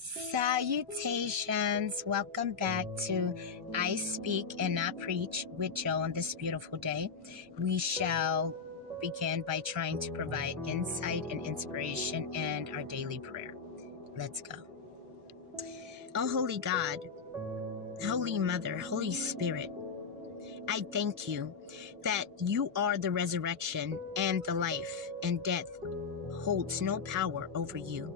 Salutations. Welcome back to I Speak and Not Preach with Joe on this beautiful day. We shall begin by trying to provide insight and inspiration and our daily prayer. Let's go. Oh, Holy God, Holy Mother, Holy Spirit, I thank you that you are the resurrection and the life, and death holds no power over you.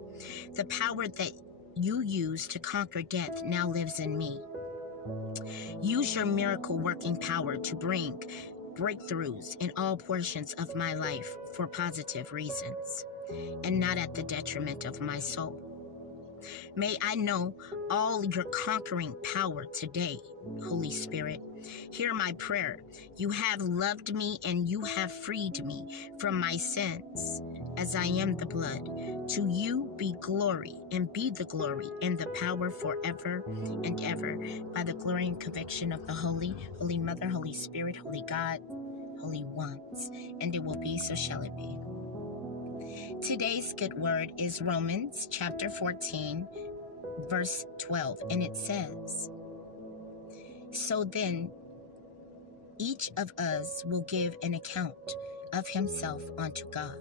The power that you use to conquer death now lives in me. Use your miracle working power to bring breakthroughs in all portions of my life for positive reasons and not at the detriment of my soul. May I know all your conquering power today, Holy Spirit. Hear my prayer. You have loved me and you have freed me from my sins as I am the blood. To you be glory and be the glory and the power forever and ever by the glory and conviction of the Holy Mother, Holy Spirit, Holy God, Holy Ones. And it will be, so shall it be. Today's good word is Romans chapter 14, verse 12, and it says, "So then each of us will give an account of himself unto God."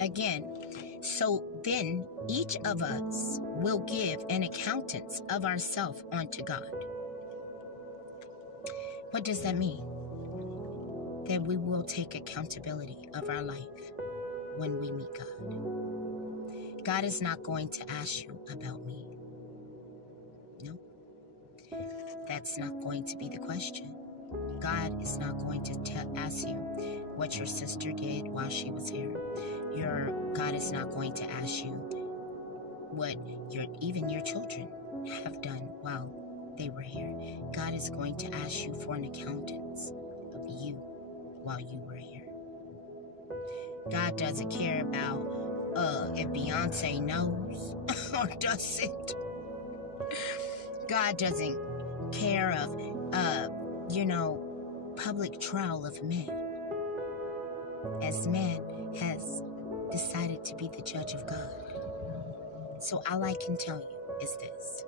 Again, so then each of us will give an accountance of ourselves unto God. What does that mean? That we will take accountability of our life when we meet God. God is not going to ask you about me. No. That's not going to be the question. God is not going to ask you what your sister did while she was here. God is not going to ask you what even your children have done while they were here. God is going to ask you for an accountance of you while you were here. God doesn't care about if Beyonce knows or doesn't. God doesn't care of public trial of men, as man has decided to be the judge of God. So all I can tell you is this: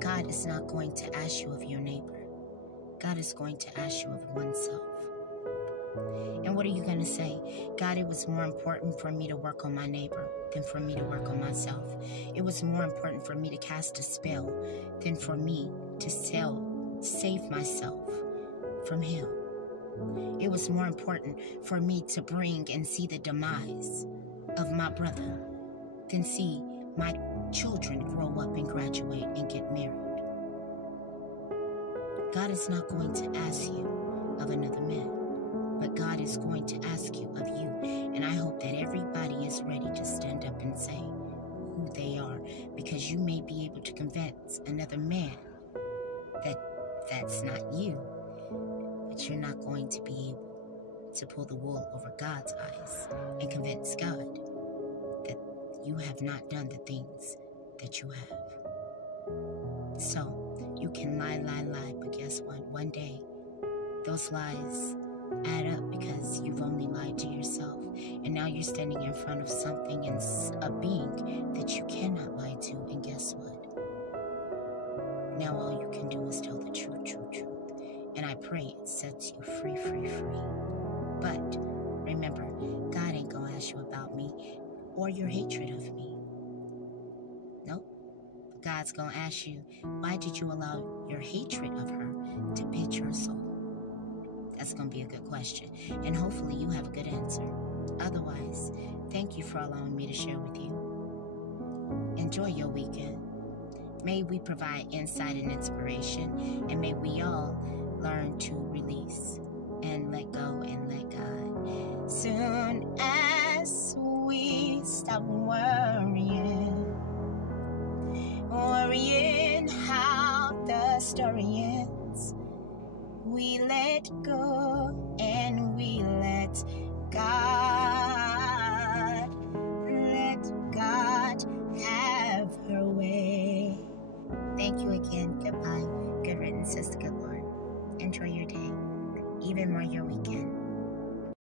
God is not going to ask you of your neighbor. God is going to ask you of oneself. And what are you going to say? God, it was more important for me to work on my neighbor than for me to work on myself. It was more important for me to cast a spell than for me to save myself from hell. It was more important for me to bring and see the demise of my brother than see my children grow up and graduate and get married. God is not going to ask you of another man, but God is going to ask you of you. And I hope that everybody is ready to stand up and say who they are, because you may be able to convince another man that that's not you, but you're not going to be able to pull the wool over God's eyes and convince God that you have not done the things that you have. So, you can lie, but guess what? One day, those lies add up because you've only lied to yourself. And now you're standing in front of something and a being that you cannot lie to. And guess what? Now all you can do is tell the truth. And I pray it sets you free. But remember, God ain't gonna ask you about me or your hatred of me. Nope. God's going to ask you, why did you allow your hatred of her to bid your soul? That's going to be a good question. And hopefully you have a good answer. Otherwise, thank you for allowing me to share with you. Enjoy your weekend. May we provide insight and inspiration. And may we all learn to release and let go and let God. Soon as we stop worrying